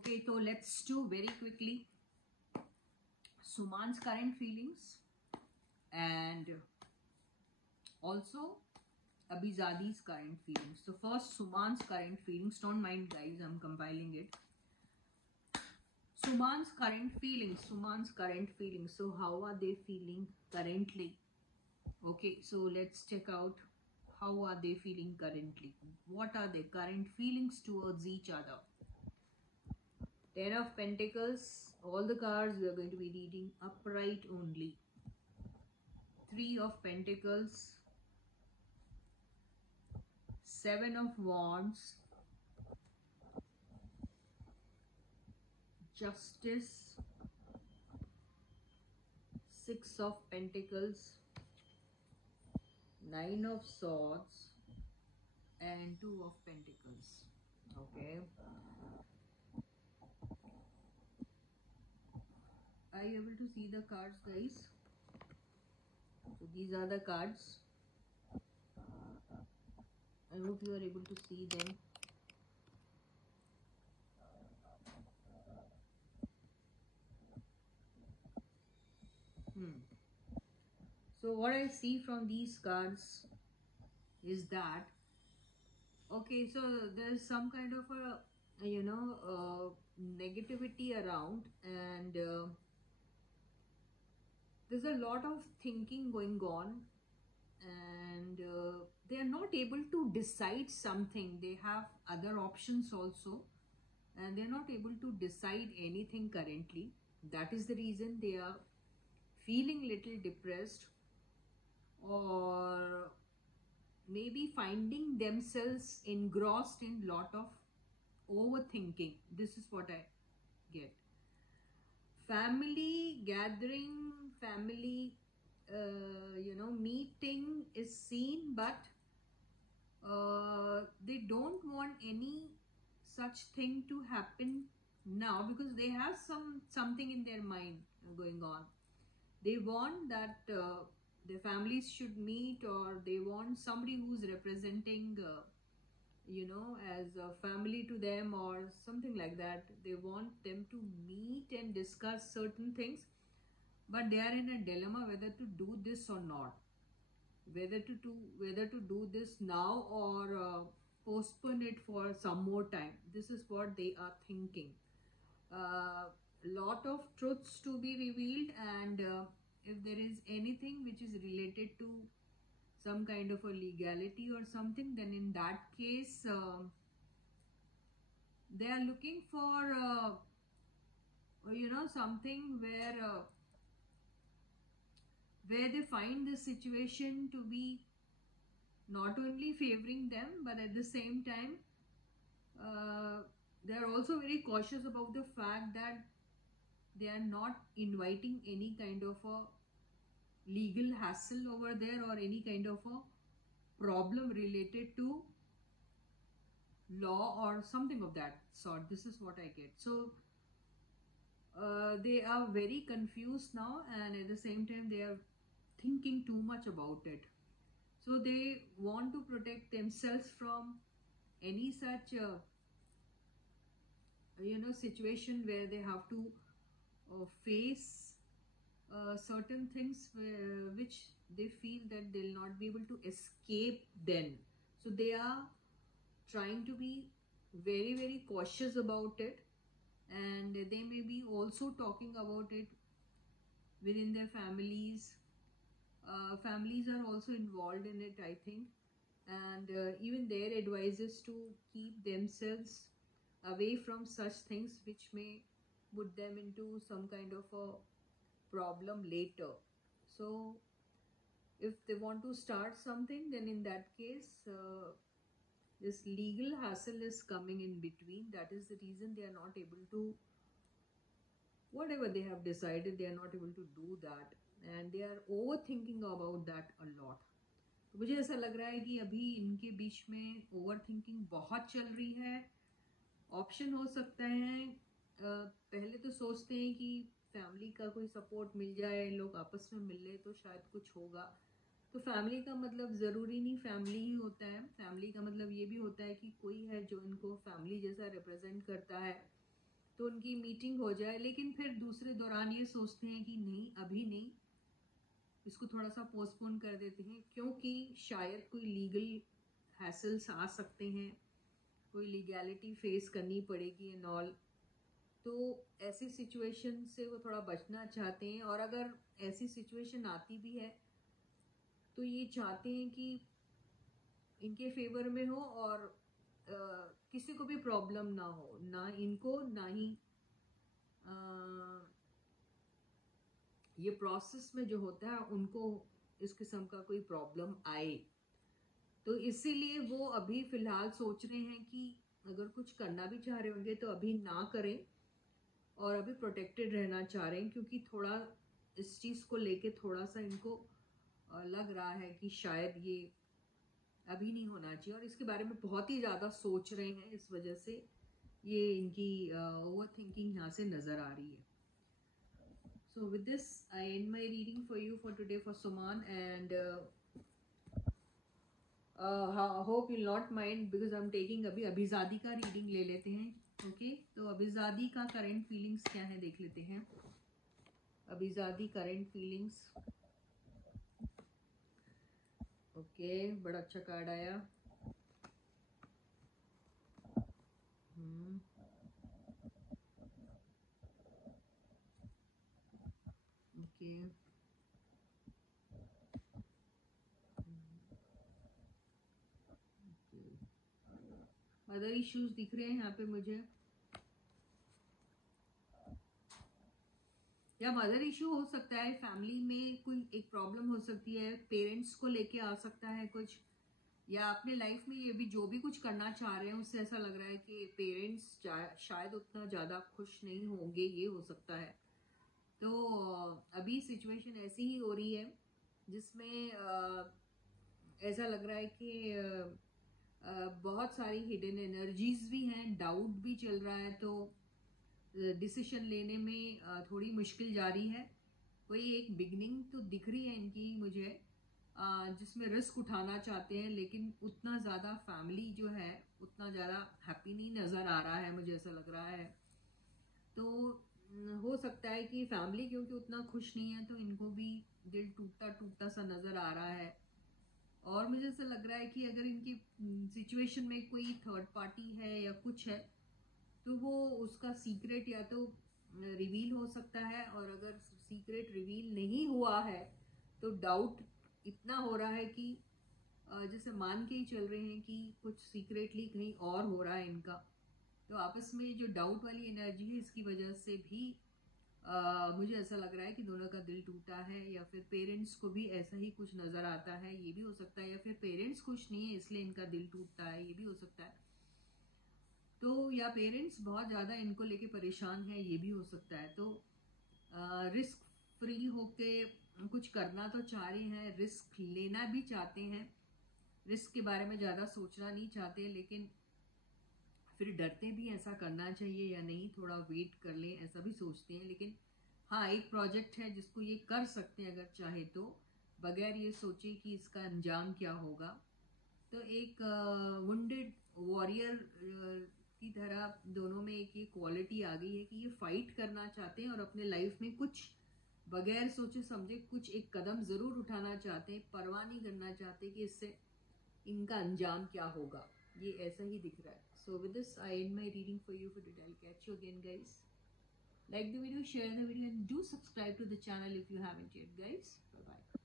Okay, so let's do very quickly Suman's current feelings and also Abizadi's current feelings. So first Suman's current feelings. Don't mind guys, I'm compiling it. Suman's current feelings. Suman's current feelings. So how are they feeling currently? Okay, so let's check out how are they feeling currently. What are their current feelings towards each other? Ten of Pentacles. All the cards we are going to be reading upright only. Three of Pentacles, Seven of Wands, Justice, Six of Pentacles, Nine of Swords, and Two of Pentacles. Okay. Are you able to see the cards, guys? So these are the cards. I hope you are able to see them. So what I see from these cards is that, okay, so there's some kind of a negativity around, and there's a lot of thinking going on, and they are not able to decide something. They have other options also, and they're not able to decide anything currently. That is the reason they are feeling little depressed, or maybe finding themselves engrossed in lot of overthinking. This is what I get. Family gathering, family meeting is seen, but they don't want any such thing to happen now, because they have something in their mind going on. They want that their families should meet, or they want somebody who's representing as a family to them, or something like that. They want them to meet and discuss certain things, but they are in a dilemma whether to do this or not, whether to do this now, or postpone it for some more time. This is what they are thinking. Lot of truths to be revealed, and if there is anything which is related to some kind of a legality or something, then in that case they are looking for something where they find the situation to be not only favoring them, but at the same time uh, they are also very cautious about the fact that they are not inviting any kind of a legal hassle over there, or any kind of a problem related to law or something of that sort. This is what I get. So they are very confused now, and at the same time they are thinking too much about it. So they want to protect themselves from any such situation where they have to face certain things which they feel that they'll not be able to escape then. So they are trying to be very very cautious about it, and they may be also talking about it within their families. Families are also involved in it, I think, and even their advices to keep themselves away from such things which may put them into some kind of a problem later. So if they want to start something, then in that case this legal hassle is coming in between. That is the reason they are not able to, whatever they have decided, they are not able to do that, and they are overthinking about that a lot. तो मुझे ऐसा लग रहा है कि अभी इनके बीच में ओवर थिंकिंग बहुत चल रही है. ऑप्शन हो सकता है पहले तो सोचते हैं कि फैमिली का कोई सपोर्ट मिल जाए, लोग आपस में मिल ले तो शायद कुछ होगा. तो फैमिली का मतलब ज़रूरी नहीं फैमिली ही होता है. फैमिली का मतलब ये भी होता है कि कोई है जो इनको फैमिली जैसा रिप्रेजेंट करता है. तो उनकी मीटिंग हो जाए, लेकिन फिर दूसरे दौरान ये सोचते हैं कि नहीं अभी नहीं, इसको थोड़ा सा पोस्टपोन कर देते हैं, क्योंकि शायद कोई लीगल हैसल्स आ सकते हैं, कोई लीगैलिटी फेस करनी पड़ेगी एंड ऑल। तो ऐसी सिचुएशन से वो थोड़ा बचना चाहते हैं, और अगर ऐसी सिचुएशन आती भी है तो ये चाहते हैं कि इनके फेवर में हो और किसी को भी प्रॉब्लम ना हो, ना इनको ना ही ये प्रोसेस में जो होता है उनको इस किस्म का कोई प्रॉब्लम आए। तो इसीलिए वो अभी फिलहाल सोच रहे हैं कि अगर कुछ करना भी चाह रहे होंगे तो अभी ना करें, और अभी प्रोटेक्टेड रहना चाह रहे हैं, क्योंकि थोड़ा इस चीज़ को लेके थोड़ा सा इनको लग रहा है कि शायद ये अभी नहीं होना चाहिए, और इसके बारे में बहुत ही ज़्यादा सोच रहे हैं। इस वजह से ये इनकी ओवर थिंकिंग यहाँ से नज़र आ रही है। So with this, I end my reading for you for today for Suman, and hope you'll not mind because I'm taking अभी अभिजादी का रीडिंग ले लेते हैं। ओके, तो अभिजादी का करंट फीलिंग्स क्या है देख लेते हैं। अभिजादी करंट फीलिंग्स। ओके, बड़ा अच्छा कार्ड आया। ओके, मदर इश्यूज दिख रहे हैं यहाँ पे मुझे, या मदर इशू हो सकता है, फैमिली में कोई एक प्रॉब्लम हो सकती है, पेरेंट्स को लेके आ सकता है कुछ, या अपने लाइफ में ये भी जो भी कुछ करना चाह रहे हैं उससे ऐसा लग रहा है कि पेरेंट्स शायद उतना ज़्यादा खुश नहीं होंगे, ये हो सकता है। तो अभी सिचुएशन ऐसी ही हो रही है जिसमें ऐसा लग रहा है कि बहुत सारी हिडन एनर्जीज भी हैं, डाउट भी चल रहा है, तो डिसीजन लेने में थोड़ी मुश्किल जारी है। कोई एक बिगनिंग तो दिख रही है इनकी मुझे, जिसमें रिस्क उठाना चाहते हैं, लेकिन उतना ज़्यादा फैमिली जो है उतना ज़्यादा हैप्पी नहीं नज़र आ रहा है, मुझे ऐसा लग रहा है। तो हो सकता है कि फैमिली क्योंकि उतना खुश नहीं है तो इनको भी दिल टूटता टूटता सा नज़र आ रहा है। और मुझे ऐसा लग रहा है कि अगर इनकी सिचुएशन में कोई थर्ड पार्टी है या कुछ है तो वो उसका सीक्रेट या तो रिवील हो सकता है, और अगर सीक्रेट रिवील नहीं हुआ है तो डाउट इतना हो रहा है कि जैसे मान के ही चल रहे हैं कि कुछ सीक्रेटली कहीं और हो रहा है इनका। तो आपस में जो डाउट वाली एनर्जी है इसकी वजह से भी मुझे ऐसा लग रहा है कि दोनों का दिल टूटा है, या फिर पेरेंट्स को भी ऐसा ही कुछ नज़र आता है, ये भी हो सकता है, या फिर पेरेंट्स खुश नहीं है इसलिए इनका दिल टूटता है, ये भी हो सकता है। तो या पेरेंट्स बहुत ज़्यादा इनको लेके परेशान है, ये भी हो सकता है। तो रिस्क फ्री होके कुछ करना तो चाह रहे हैं, रिस्क लेना भी चाहते हैं, रिस्क के बारे में ज़्यादा सोचना नहीं चाहते, लेकिन फिर डरते भी ऐसा करना चाहिए या नहीं, थोड़ा वेट कर लें ऐसा भी सोचते हैं। लेकिन हाँ, एक प्रोजेक्ट है जिसको ये कर सकते हैं अगर चाहे तो, बगैर ये सोचे कि इसका अंजाम क्या होगा। तो एक वुंडेड वॉरियर की तरह दोनों में एक ये क्वालिटी आ गई है कि ये फाइट करना चाहते हैं और अपने लाइफ में कुछ बगैर सोचे समझे कुछ एक कदम ज़रूर उठाना चाहते हैं, परवाह नहीं करना चाहते कि इससे इनका अंजाम क्या होगा, ये ऐसा ही दिख रहा है। So with this I and my reading for you for today. I catch you again guys. Like the video, share the video, and do subscribe to the channel if you haven't yet, guys. Bye bye.